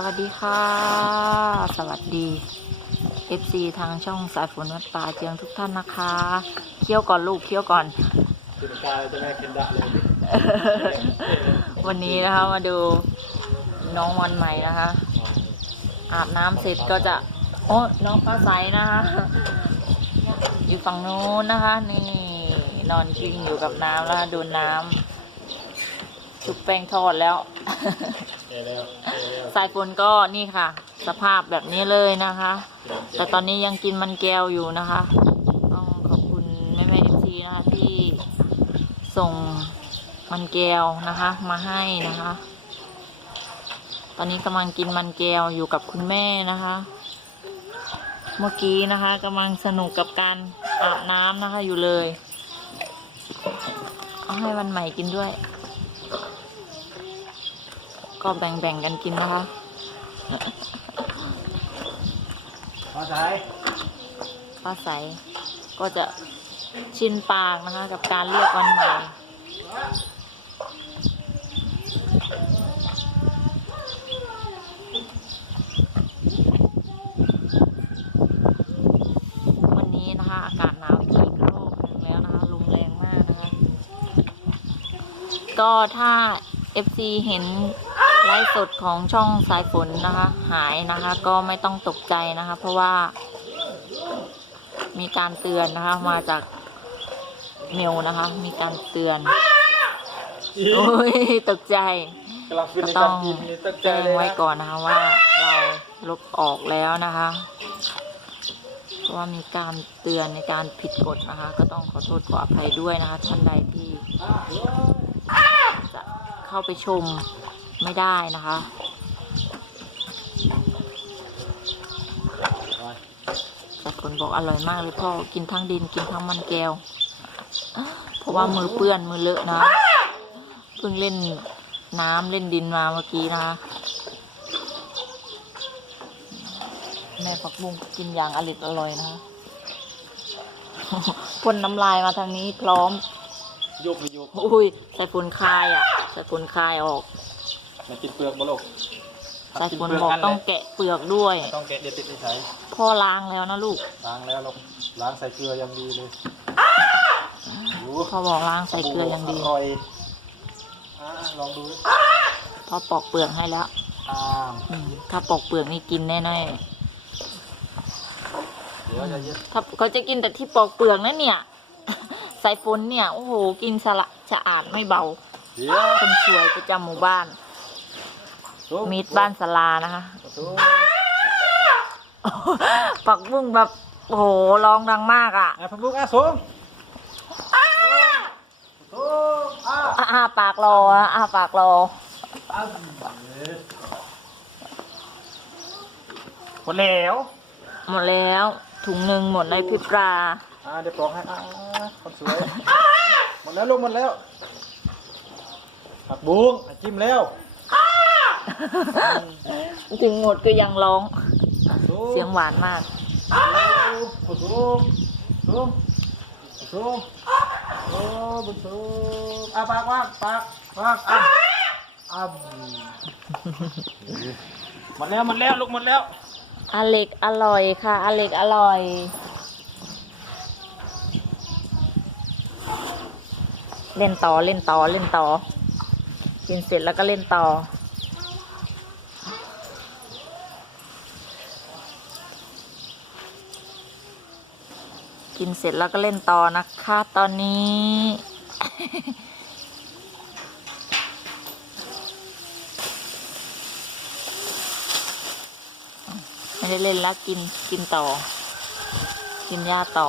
สวัสดีค่ะ สวัสดี FC ทางช่องสายฝนวัดป่าเจียงทุกท่านนะคะเคี่ยวก่อนลูกเคี่ยวก่อนจุดกายจะแม่เคนดะเลยวันนี้นะคะมาดูน้องวันใหม่นะคะ อาบน้ำเสร็จก็จะ โอ้น้องฟ้าใสนะคะ อยู่ฝั่งนู้นนะคะ นี่นอนกลิ้งอยู่กับน้ำแล้วโดนน้ำชุบแป้งทอดแล้ว เจแล้วเจแล้วสายฝนก็นี่ค่ะ สภาพแบบนี้เลยนะคะ แต่ตอนนี้ยังกินมันแก้วอยู่นะคะ ต้องขอบคุณแม่แม่เอฟซีนะคะที่ส่งมันแก้วนะคะ มาให้นะคะ ตอนนี้กำลังกินมันแก้วอยู่กับคุณแม่นะคะ เมื่อกี้นะคะกำลังสนุกกับการอาบน้ำนะคะอยู่เลย เอาให้วันใหม่กินด้วย ก็แบ่งๆกันกินนะคะมาสายป้าใสก็จะชินปากนะคะ กับการเรียกวันใหม่วันนี้นะคะอากาศหนาวอีกรอบหนึงแล้วนะคะลมแรงมากนะคะก็ถ้า FC เห็น ไลฟ์สดของช่องสายฝนนะคะ หายนะคะ ก็ไม่ต้องตกใจนะคะ เพราะว่า มีการเตือนนะคะ มาจากเมลนะคะ มีการเตือนโอ้ยตกใจก็ต้องรกินนี่ตั้งใจแจ้งไว้ก่อนนะคะว่าเราลบออกแล้วนะคะว่ามีการเตือนในการผิดกฎนะคะ ก็ต้องขอโทษขออภัยด้วยนะคะท่านใดที่จะเข้าไปชม ไม่ได้นะคะ แต่คนบอกอร่อยมากเลยพ่อ กินทั้งดินกินทั้งมันแก้ว เพราะว่ามือเปื้อนมือเลอะนะ เพิ่งเล่นน้ำเล่นดินมาเมื่อกี้นะคะ แม่ผักบุ้งกินอย่างอริดอร่อยนะคะพ่นน้ำลายมาทางนี้พร้อมโยกไปโยก อุ้ยใส่ฝุ่นคายอะ ใส่ฝุ่นคายออก มันกินเปลือกบ่ลูกใส่ฝุ่นบอกต้องแกะเปลือกด้วยต้องแกะเด็ดติดในใช้พ่อล้างแล้วนะลูก ล้างแล้วลูกล้างใส่เกลือยังดีเลยโอ้พ่อบอกล้างใส่เกลืออย่างดีอร่อยอ่าลองดูพ่อปอกเปลือกให้แล้วอ่าอืมถ้าปอกเปลือกนี่กินแน่เดี๋ยวจะเย็นๆถ้าเขาจะกินแต่ที่ปอกเปลือกนะเนี่ย สายฝนเนี่ย โอ้โห กินสละสะอาดไม่เบา เดี๋ยวคนสวยประจำหมู่บ้านทุบ มิตรบ้านสลานะคะทุบปักบุ้งแบบโอ้โหร้องดังมากอะอะพักลูกอะสูงทุบอะอ้าอ้าปากรออะอ้าปากรออะหมดแล้ว หมดแล้ว ถุงหนึ่งหมดในพริบตาอ่าเดี๋ยวปลอกให้อ่าคนสวย หมดแล้วลูกหมดแล้วผักบุ้งอะจิ้มแล้ว ถึงหมดก็ยังร้อง เสียงหวานมากสูงโอ้บุญสูงอะปากว่างปากว่างอะอะหมดแล้วหมดแล้วลูกหมดแล้วอเล็กอร่อยค่ะอเล็กอร่อยเล่นต่อเล่นต่อเล่นต่อกินเสร็จแล้วก็เล่นต่อ กินเสร็จแล้วก็เล่นต่อนะคะ ตอนนี้ ไม่ได้เล่นแล้วกินกินต่อ กินหญ้าต่อ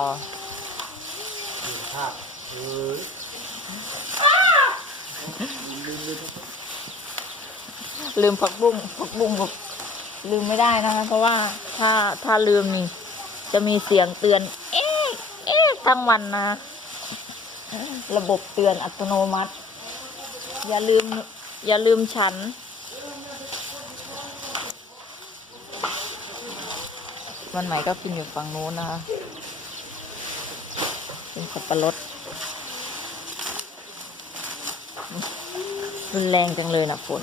ลืมผักบุ้งผักบุ้งแบอกลืมไม่ได้นะคะ เพราะว่าถ้าถ้าลืมนี่ จะมีเสียงเตือน เอ๊ะเอ๊ะ ทั้งวันนะ ระบบเตือนอัตโนมัติ อย่าลืม อย่าลืมฉัน วันใหม่ก็กินอยู่ฝั่งนู้นนะคะเป็นสับปะรดรุนแรงจังเลยนะฝน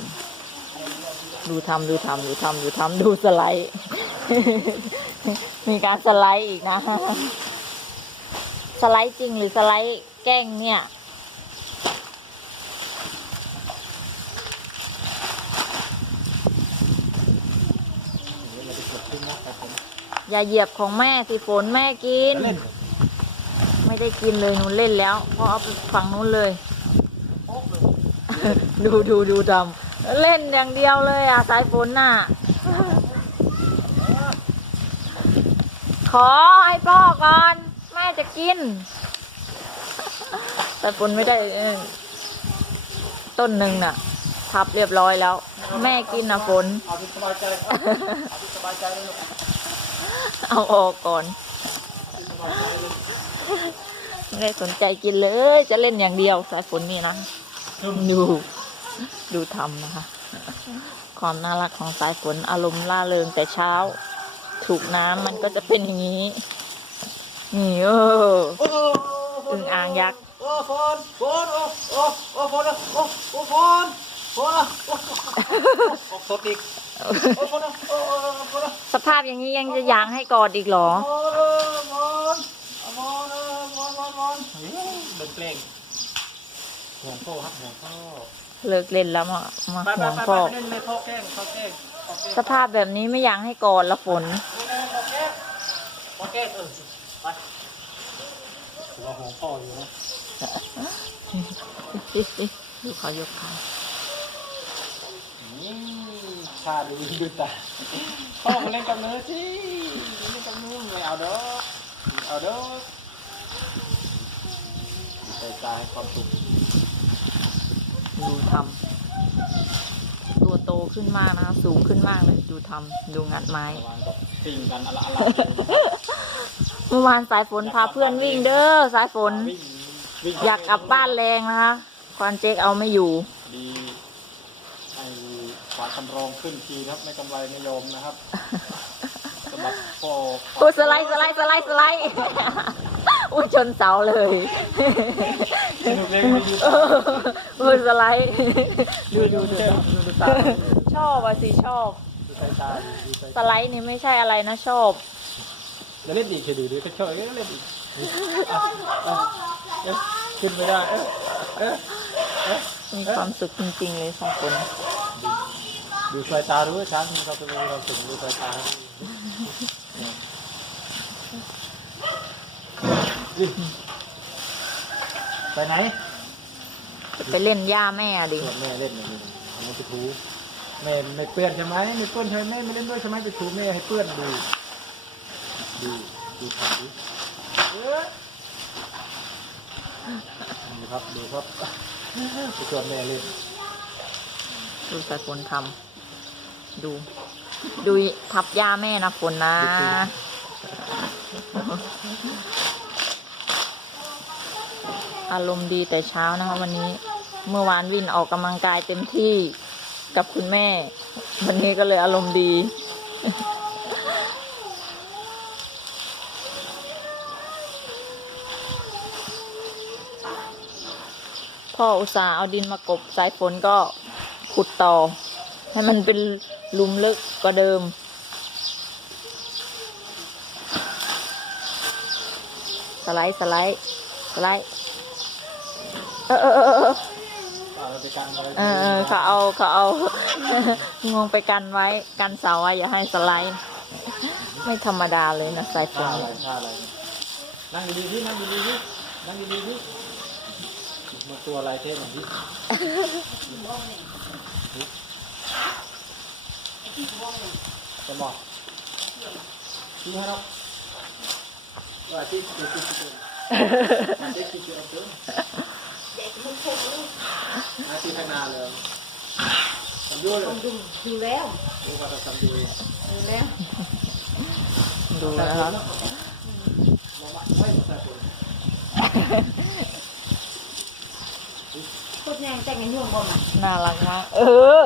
ดูทำดูทำดูทำดูทำดูสไลด์ มีการสไลด์อีกนะ สไลด์จริงหรือสไลด์แกล้งเนี่ยเดี๋ยวเราไปกดขึ้นนะครับผมอย่าเหยียบของแม่สิฝนแม่กินเล่นไม่ได้กินเลยหนูเล่นแล้วเพราะเอาไปฝั่งนู้นเลยโป๊กเลย ดูดูดูดำเล่นอย่างเดียวเลยอะสายฝนน่ะ ขอให้พ่อก่อนแม่จะกินสายฝนไม่ได้ต้นหนึ่งน่ะ ทับเรียบร้อยแล้ว แม่กินนะฝนเอาที่สบายใจเอาที่สบายใจเลยลูกเอาออกก่อน ไม่ได้สนใจกินเลย จะเล่นอย่างเดียวสายฝนนี่นะดูดูทำนะคะ ความน่ารักของสายฝนอารมณ์ล่าเริงแต่เช้า ถูกน้ำมันก็จะเป็นอย่างนี้ นี่เออโอ้โหอึ่งอ่างยักษ์โอ้ฟอนฟอนโอ้โอ้โอ้ฟอนโอ้โอ้ฟอนฟอนโอ้ออกสดอีกโอ้ฟอนโอ้ฟอนสภาพอย่างนี้ยังจะยางให้กอดอีกเหรอฟอนฟอนฟอนฟอนฟอนฟอนเดินเกรงห่วงพ่อครับห่วงพ่อเลิกเล่นแล้วมามาห่วงพ่อเล่นไม่พ่อแกล้งพ่อแกล้งพ่อแกล้งสภาพแบบนี้ไม่อยากให้กอดละฝนโอเคเออไปถือว่าของพ่ออยู่นะดูเขายกขานี่ชาดูดูตาพ่อมาเล่นกับเนื้อสิเล่นกับเนื้อไม่เอาเด้อไม่เอาเด้อดีใจตาให้ความสุขดูทำตัวโตขึ้นมากนะคะสูงขึ้นมากเลยดูทำดูงัดไม้ระหวางกับสิ่งกันอะไรอะไร เมื่อวานสายฝนพาเพื่อนวิ่งเด้อสายฝน วิ่งวิ่งอยากกลับบ้านแรงนะคะควานเจ๊กเอาไม่อยู่ ดีไอ้ขวาคำรองขึ้นทีครับไม่กำไรไม่ยอมนะครับสำหรับพ่อโอ้สไลด์สไลด์สไลด์สไลด์อุ้ยชนเสาเลยสนุกเลยดูเออโอ้ยสไลด์ดูดูดูดูดูตาชอบอะสิชอบ ดูสายตาดูสายสตาไลด์นี่ไม่ใช่อะไรนะชอบ แล้วเล่นอีกเคยดูดูก็ชอบเอ้ยเล่นอีกอะอะเอ๊ะขึ้นไม่ได้เอ๊ะเอ๊ะเอ๊ะมีความสุขจริงๆเลยสายฝนดูสายตาดูช้างมีความเป็นเราถึงดูสายตาไปไหนไปเล่นย่าแม่ดิส่วนแม่เล่นอย่างนี้มันจะถูแม่ไม่เปื้อนใช่ไหมไม่เปื้อนใช่ไหมแม่ไม่เล่นด้วยใช่ไหมไปถูแม่ให้เปื้อนดู ดูดูครับดูเอ้ยดูครับดูครับไปชวนแม่เล่นดูสายฝนทำดู ดูทับยาแม่นะฝนนะ อารมณ์ดีแต่เช้านะคะ วันนี้เมื่อวานวินออกกำลังกายเต็มที่กับคุณแม่ วันนี้ก็เลยอารมณ์ดี พ่ออุตส่าห์เอาดินมากบสายฝนก็ขุดต่อ ให้มันเป็นลุมลึกกว่าเดิม สไลด์ สไลด์ สไลด์ เออเออเออเอออ่าเราจะการอะไรเออเออเขาเอาเขาเอางวงไปกันไว้ กันเสาไว้อย่าให้สไลด์ ไม่ธรรมดาเลยนะสายฝท่านอะไรท่าอะไรนั่งดีๆที่นั่งดีๆที่นั่งดีๆที่ มาตัวอะไรเท่หน่อยที่จะบอกที่ให้เราว่าที่ที่ที่ที่ที่ที่ที่เอาเติมอาที่ข้างหน้าเลยทำยุ่เลยดูแล้วดูว่าเราทำยุ่เลยดูแล้วดูนะครับ พูด แต่งกันยุ่งก่อนน่ารักมากเออ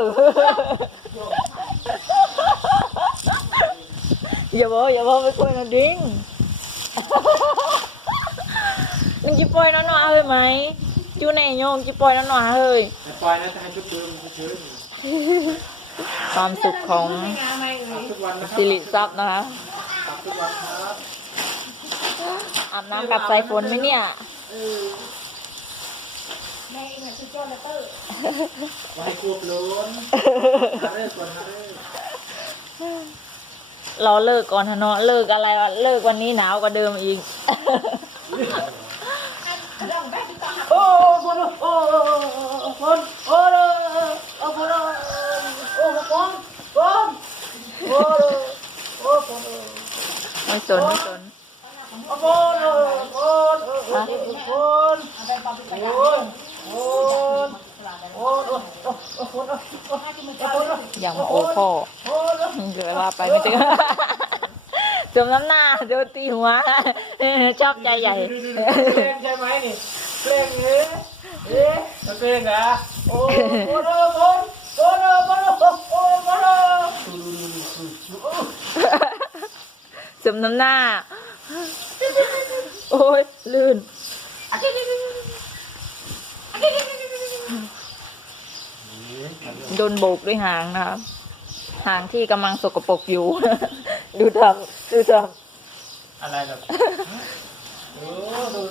อย่าบอกอย่าบอกไปคุยนะดิ้งนึงจิปล่อยน้องๆเฮ้ยไหมจูแน่โยงจิปล่อยน้องๆเฮ้ยแต่ปล่อยนะจะให้ชุดเดิมเฉยความสุขของทุกวันนะครัสิริทรัพย์นะคะตักทุกวันครับ อาบน้ำกับสายฝนไหมเนี่ย เออ ม่เองน่ะคือเจ้าเลเตอร์ไว้ควบล้นหาเลิกก่อนหาเลิกเราเลิกก่อนเถอะเนาะเลิกอะไรวะเลิกวันนี้หนาวกว่าเดิมอีกลองแม่ที่ต้องหักโอ้คนโอ้คนโอ้โอ้คนโอ้คนคนโอ้โอ้คนไม่สนไม่สนโอ้คนคนคน เอาไปปอมไปโอ้กันโอ้โอ้โอ้โอ้โอ้คนโอ้โอ้ถ้าที่ อย่างโอพ่อเกิดว่าไปไม่ถึงจมน้ำหน้าโดนตีหัวชอบใจใหญ่เพลงใช่ไหมนี่เพลงเอ๊ะเอ๊ะเพลงอะโอ้คนคนคนคนคนคนจมน้ำหน้า โอ้ยลื่น โดนโบกด้วยหางนะครับ หางที่กำลังสกปรกอยู่ ดูทำดูทอะไรแบบโอ้ดู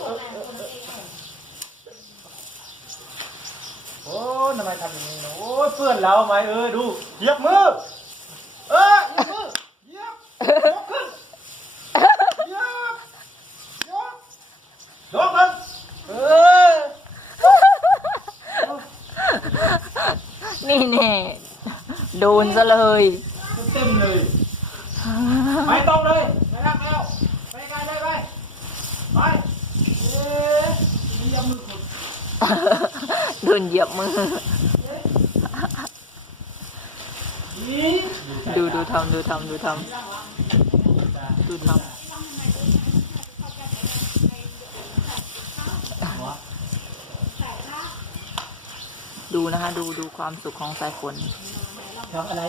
โอ้ทำไมทำอย่างนี้นะโอ้เพื่อนเราไหมเออดูเหยียบมือ เออเหยียบมือเหยียบยกขึ้นเหยียบยกยกขึ้นเออำ นี่แน่โดนซะเลยเต็มเลย ไปตรงเลย ไปรักแล้ว ไปไกลเลยไป ไปเออเหยียบมือขุดโดนเหยียบมือ นี่ดูดูทำดูทำดูทำดูทำ ดูนะคะ ดูดูความสุขของสายฝนทำอะไร